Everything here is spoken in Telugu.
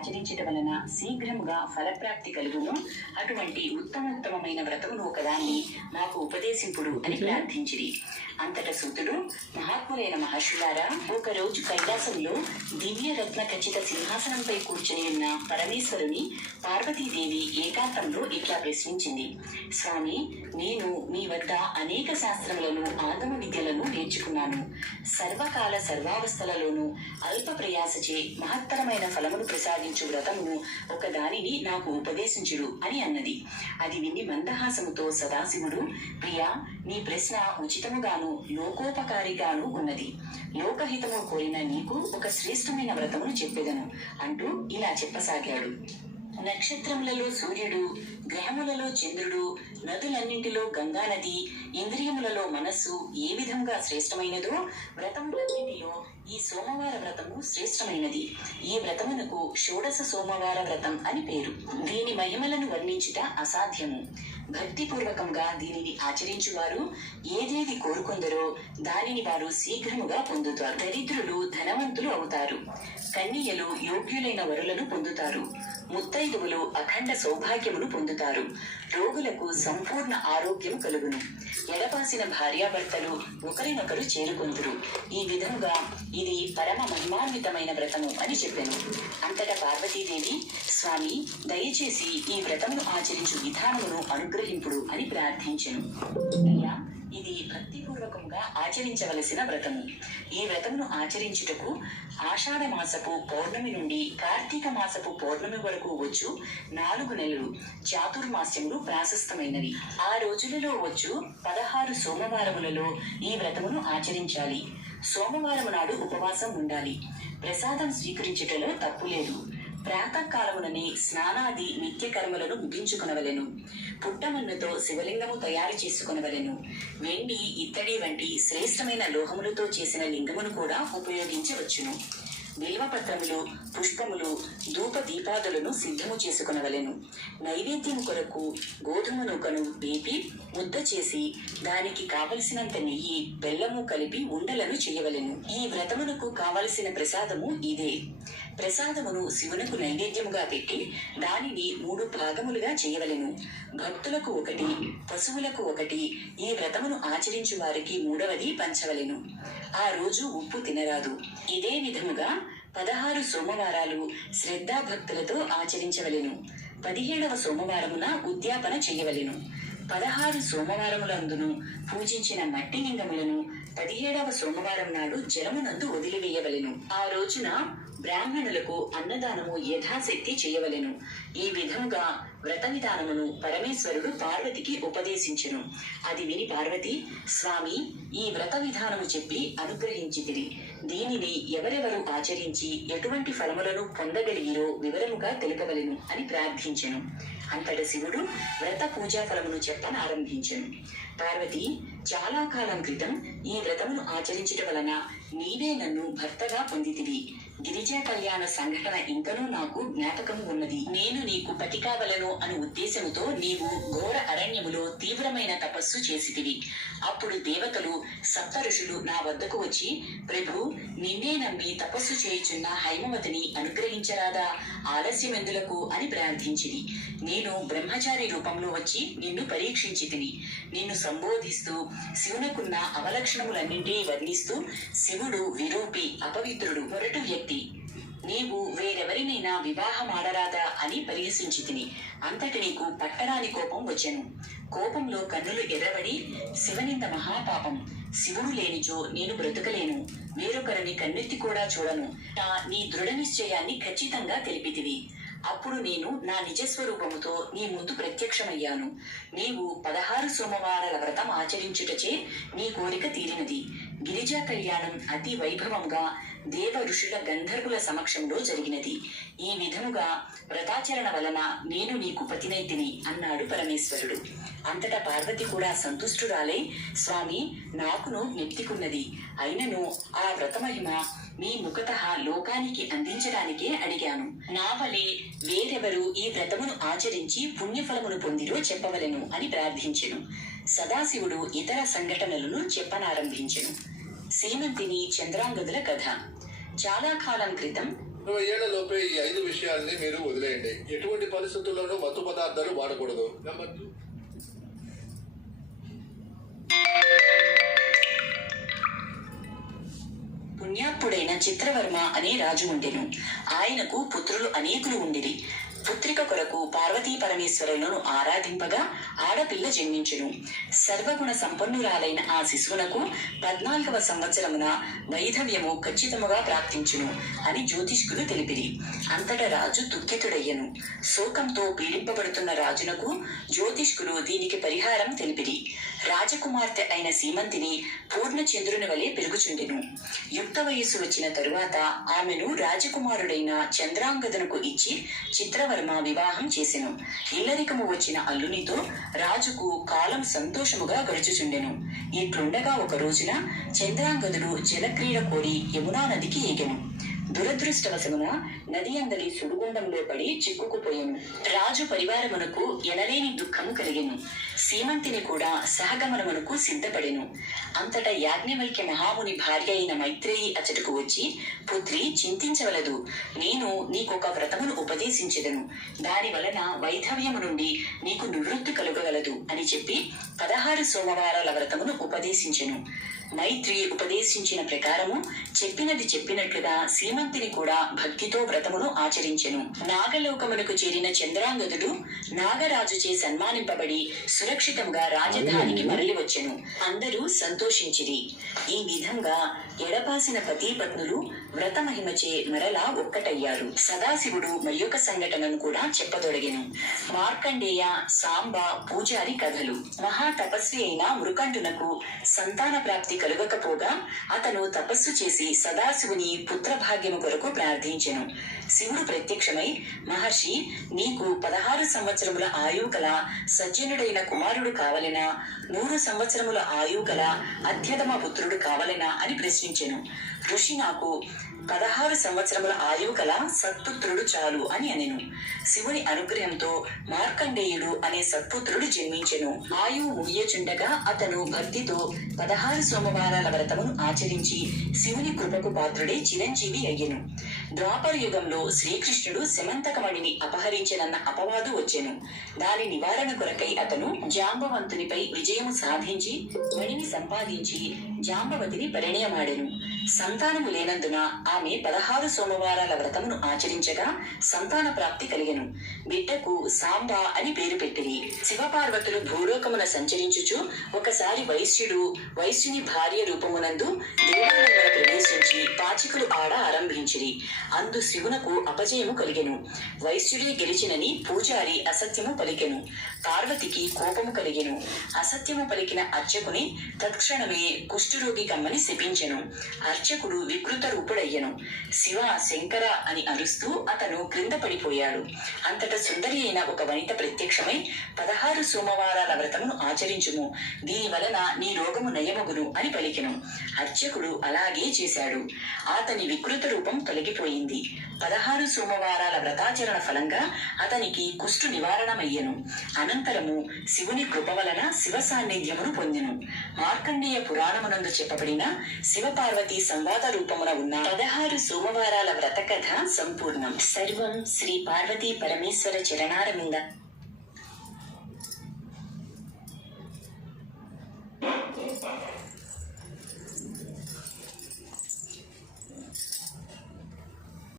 ఆచరించటం వలన శీఘ్రముగా ఫలప్రాప్తి కలుగును. అటువంటి ఉత్తమోత్తమైన వ్రతమును ఒకదాన్ని మాకు ఉపదేశింపుడు అని ప్రార్థించిరి. అంతట సూతుడు, మహాత్ములైన మహర్షులారా, ఒకరోజు కైలాసంలో దివ్య రత్న ఖచ్చిత సింహాసనంపై కూర్చుని ఉన్న పరమేశ్వరుని పార్వతీదేవి ఏకాంతంలో ఇట్లా ప్రశ్నించింది: స్వామి, నేను మీ వద్ద అనేక శాస్త్రములను, ఆగమ విద్యలను నేర్చుకున్నాను. సర్వకాల సర్వావస్థలలోనూ అల్ప ప్రయాసచే మహత్తరమైన ఫలమును ప్రసాదించు వ్రతమును ఒక దానిని నాకు ఉపదేశించుడు అని అన్నది. అది విని మందహాసముతో సదాశివుడు, ప్రియా, నీ ప్రశ్న ఉచితముగాను లోకోపకారిగాను ఉన్నది. లోకహితము కోరిన నీకు ఒక శ్రేష్టమైన వ్రతమును చెప్పెదను అంటూ ఇలా చెప్పసాగాడు. నక్షత్రములలో సూర్యుడు, గ్రహములలో చంద్రుడు, నదులన్నింటిలో గంగా నది, ఇంద్రియములలో మనస్సు ఏ విధంగా శ్రేష్టమైనదో వ్రతములన్నింటిలో ఈ సోమవార వ్రతము శ్రేష్టమైనది. ఈ వ్రతమునకు షోడశ సోమవార వ్రతం అని పేరు. దీని మహిమలను వర్ణించుట అసాధ్యము. భక్తిపూర్వకంగా దీనిని ఆచరించువారు ఏదేది కోరుకొందరో దానిని వారు శీఘ్రముగా పొందుతారు. దరిద్రులు ధనవంతులు అవుతారు. కన్యలు యోగ్యులైన వరులను పొందుతారు. ముత్తైదువులు అఖండ సౌభాగ్యమును పొందుతారు. రోగులకు సంపూర్ణ ఆరోగ్యం కలుగును. ఎడపాసిన భార్యాభర్తలు ఒకరినొకరు చేరుకొందురు. ఈ విధముగా ఇది పరమ మహిమాన్వితమైన వ్రతము అని చెప్పెను. అంతటా పార్వతీదేవి, స్వామి, దయచేసి ఈ వ్రతమును ఆచరించు విధానమును అనుగ్రహింపుడు అని ప్రార్థించెను. అయ్యా, ఇది భక్తిపూర్వకంగా ఆచరించవలసిన వ్రతము. ఈ వ్రతమును ఆచరించుటకు ఆషాఢ మాసపు పౌర్ణమి నుండి కార్తీక మాసపు పౌర్ణమి వరకు వచ్చు 4 నెలలు చాతుర్మాస్యములు ప్రాశస్తమైనవి. ఆ రోజులలో వచ్చు 16 సోమవారములలో ఈ వ్రతమును ఆచరించాలి. సోమవారము నాడు ఉపవాసం ఉండాలి. ప్రసాదం స్వీకరించుటలో తప్పులేదు. ప్రాతకాలముననే స్నానాది నిత్య కర్మలను ముగించుకొనవలెను. పుట్టమన్నుతో శివలింగము తయారు చేసుకొనవలెను. వెండి, ఇత్తడి వంటి శ్రేష్టమైన లోహములతో చేసిన లింగమును కూడా ఉపయోగించవచ్చును. బిల్వపత్రములు, పుష్పములు, ధూప దీపాదులను సిద్ధము చేసుకొనవలెను. నైవేద్యము కొరకు గోధుమ నూకను వేపి ముద్ద చేసి దానికి కావలసినంత నెయ్యి, బెల్లము కలిపి ఉండలను చేయవలెను. ఈ వ్రతమునకు కావలసిన ప్రసాదము ఇదే. ప్రసాదమును శివునకు నైవేద్యముగా పెట్టి దానిని 3 భాగములుగా చేయవలెను. భక్తులకు 1, పశువులకు 1, ఈ వ్రతమును ఆచరించు వారికి 3వది పంచవలెను. ఆ రోజు ఉప్పు తినరాదు. ఇదే విధముగా 16 సోమవారాలు శ్రద్ధాభక్తులతో ఆచరించవలెను. 17వ సోమవారమున ఉద్యాపన చేయవలెను. 16 సోమవారములందును పూజించిన మట్టి లింగములను 17వ సోమవారం నాడు జలమునందు వదిలివేయవలెను. ఆ రోజున బ్రాహ్మణులకు అన్నదానము యథాశక్తి చేయవలెను. ఈ విధముగా వ్రత విధానమును పరమేశ్వరుడు పార్వతికి ఉపదేశించెను. అది విని పార్వతి, స్వామి, ఈ వ్రత విధానము చెప్పి అనుగ్రహించితిరి. దీనిని ఎవరెవరు ఆచరించి ఎటువంటి ఫలములను పొందగలిగిరో వివరముగా తెలుపవలెను అని ప్రార్థించెను. అంతట శివుడు వ్రత పూజా ఫలమును చెప్పనారంభించెను. పార్వతి, చాలా కాలం క్రితం ఈ వ్రతమును ఆచరించటం వలన నీవే నన్ను భర్తగా పొందితివి. గిరిజా కళ్యాణ సంఘటన ఇంకనూ నాకు జ్ఞాపకము ఉన్నది. నేను నీకు పతి కావలను అను ఉద్దేశముతో నీవు ఘోర అరణ్యములో తీవ్రమైన తపస్సు చేసితివి. అప్పుడు దేవతలు, సప్త ఋషులు నా వద్దకు వచ్చి, ప్రభు, నిన్నే నమ్మి తపస్సు చేయుచున్న హైమవతిని అనుగ్రహించరాదా, ఆలస్యమెందులకు అని ప్రార్థించిరి. నేను బ్రహ్మచారి రూపంలో వచ్చి నిన్ను పరీక్షించితిని. నిన్ను సంబోధిస్తూ శివునకున్న అవలక్షణములన్నింటినీ వర్ణిస్తూ, శివుడు విరూపి, అపవిత్రుడు, మొరటు వ్యక్తి, నీవు వేరెవరినైనా వివాహమాడరాదా అని పరిహసించితిని. అంతటి నీకు పట్టరాని కోపం వచ్చెను. కోపంలో కన్నులు ఎర్రబడి, శివనింద మహాపాపం, శివుడు లేనిచో నేను బ్రతకలేను, వేరొకరిని కన్నెత్తి కూడా చూడను, నీ దృఢ నిశ్చయాన్ని ఖచ్చితంగా తెలిపితివి. అప్పుడు నేను నా నిజస్వరూపముతో నీ ముందు ప్రత్యక్షమయ్యాను. నీవు 16 సోమవారాల వ్రతం ఆచరించుటచే నీ కోరిక తీరినది. గిరిజా కళ్యాణం అతి వైభవంగా దేవ ఋషుల గంధర్వుల సమక్షంలో జరిగినది. ఈ విధముగా వ్రతాచరణ వలన నేను నీకు పతినైతిని అన్నాడు పరమేశ్వరుడు. అంతటా పార్వతి కూడా సంతుష్టురాలై, స్వామి, నాకును నెత్తికున్నది. అయినను ఆ వ్రతమహిమ మీ ముఖతః లోకానికి అందించడానికే అడిగాను. నా వలె వేరెవరు ఈ వ్రతమును ఆచరించి పుణ్యఫలమును పొందిరో చెప్పవలెను అని ప్రార్థించెను. సదాశివుడు ఇతర సంఘటనలను చెప్పనారంభించెను. సీమంతిని చంద్రాంగదుల కథ. చాలా కాలం క్రితం 20 ఏళ్లలోపే ఈ 5 విషయాల్ని మీరు వదిలేయండి. ఎటువంటి పరిస్థితుల్లోనూ మత్తు పదార్థాలు వాడకూడదు. నెంబర్ 2, పుణ్యాత్ముడైన చిత్రవర్మ అనే రాజు ఉండెను. ఆయనకు పుత్రులు అనేకులు ఉండిరి. పుత్రిక కొరకు పార్వతీ పరమేశ్వరులను ఆరాధింపగా ఆడపిల్ల జన్మించును. సర్వగుణ సంపన్నురాలైన ఆ శిశువునకు 14వ సంవత్సరమున వైధవ్యము ఖచ్చితముగా ప్రాప్తించును అని జ్యోతిష్కులు తెలిపిరి. అంతటా రాజు దుఃఖితుడయ్యను. శోకంతో పీడింపబడుతున్న రాజునకు జ్యోతిష్కులు దీనికి పరిహారం తెలిపిరి. రాజకుమార్తె అయిన సీమంతిని పూర్ణచంద్రుని వలె పెరుగుచుండెను. యుక్త వయస్సు వచ్చిన తరువాత ఆమెను రాజకుమారుడైన చంద్రాంగదనుకు ఇచ్చి చిత్రవర్మ వివాహం చేసెను. ఇల్లరికము వచ్చిన అల్లునితో రాజుకు కాలం సంతోషముగా గడుచుచుండెను. ఇట్లుండగా ఒక రోజున చంద్రాంగదుడు జలక్రీడ కోరి యమునా నదికి ఎగెను. దురదృష్టవశమున నది అందలి సుడిగుండంలో పడి చిక్కుకుపోయెను. రాజు పరివారమునకు ఎనలేని దుఃఖము కలిగెను. సీమంతిని కూడా సహగమనమునకు సిద్ధపడెను. అంతటా యాజ్ఞవల్క్య మహాముని భార్య అయిన మైత్రేయి అచటకు వచ్చి, పుత్రి, చింతించవలదు. నేను నీకొక వ్రతమును ఉపదేశించెదను. దాని వలన వైధవ్యము నుండి నీకు నివృత్తి కలుగగలదు అని చెప్పి 16 సోమవారాల వ్రతమును ఉపదేశించెను. మైత్రి ఉపదేశించిన ప్రకారము చెప్పినది చెప్పినట్లుగా సీమంతిని కూడా భక్తితో వ్రతమును ఆచరించెను. నాగలోకమునకు చేరిన చంద్రాంగదుడు నాగరాజుచే సన్మానింపబడి సురక్షితంగా రాజధానికి మరలి వచ్చెను. అందరూ సంతోషించిరి. ఈ విధంగా ఎడపాసిన పతిపత్నులు వ్రత మహిమచే మరలా ఒక్కటయ్యారు. సదాశివుడు మరియొక సంఘటనను కూడా చెప్పదొడగెను. మార్కండేయ, సాంబ, పూజారి కథలు. మహా తపస్వి అయిన మృకండునకు సంతాన ప్రాప్తి కలుగకపోగా అతను తపస్సు చేసి సదాశివుని పుత్రభాగ్యము కొరకు ప్రార్థించెను. శివుడు ప్రత్యక్షమై, మహర్షి, నీకు 16 సంవత్సరముల ఆయువు కల సజ్జనుడైన కుమారుడు కావలెనా, 100 సంవత్సరముల ఆయువు కల అత్యధమ పుత్రుడు కావలెనా అని ప్రశ్నించెను. ఋషి, నాకు 16 సంవత్సరముల ఆయువు కల సత్పుత్రుడు చాలు అని అనెను. శివుని అనుగ్రహంతో మార్కండేయుడు అనే సత్పుత్రుడు జన్మించెను. ఆయువు ముగియచుండగా అతను భక్తితో 16 సోమవారాల వ్రతమును ఆచరించి శివుని కృపకు పాత్రుడే చిరంజీవి అయ్యెను. ద్వాపర యుగంలో శ్రీకృష్ణుడు శమంతకమణిని అపహరించెనన్న అపవాదు వచ్చెను. దాని నివారణ కొరకై అతను జాంబవంతునిపై విజయము సాధించి మణిని సంపాదించి జాంబవతిని పరిణయమాడెను. సంతానము లేనందున ఆమె 16 సోమవారాల వ్రతమును ఆచరించగా సంతాన ప్రాప్తి కలిగెను. బిడ్డకు సాంబ అని పేరు పెట్టిరి. శివపార్వతులు భూలోకమున సంచరించుచు ఒకసారి వైశ్యుని భార్య రూపమునందు దేవాలయమున ప్రవేశించి పాచికలు ఆడ ఆరంభించిరి. అందు శివునకు అపజయము కలిగెను. వైశ్యుడే గెలిచినని పూజారి అసత్యము పలికెను. పార్వతికి కోపము కలిగెను. అసత్యము పలికిన అర్చకుని తత్క్షణమే కుష్ఠరోగి కమ్మని శపించెను. అర్చకుడు వికృత రూపుడయ్యను. శివ, శంకర అని అరుస్తూ అతను క్రింద పడిపోయాడు. అంతట సుందరి అయిన ఒక వనిత ప్రత్యక్షమై 16 సోమవారాల వ్రతమును ఆచరించుము, దీని వలన నీ రోగము నయమగును అని పలికెను. అర్చకుడు అలాగే చేశాడు. అతని వికృత రూపం తొలగిపోయింది. 16 సోమవారాల వ్రతాచరణ ఫలంగా అతనికి కుష్టు నివారణమయ్యెను. అనంతరము శివుని కృప వలన శివ సాన్నిధ్యమును పొందెను. మార్కండేయ పురాణమునందు చెప్పబడిన శివపార్వతి సంవాద రూపమున ఉన్న 16 సోమవారాల వ్రత కథ సంపూర్ణం. సర్వం శ్రీ పార్వతీ పరమేశ్వర చరణారవింద.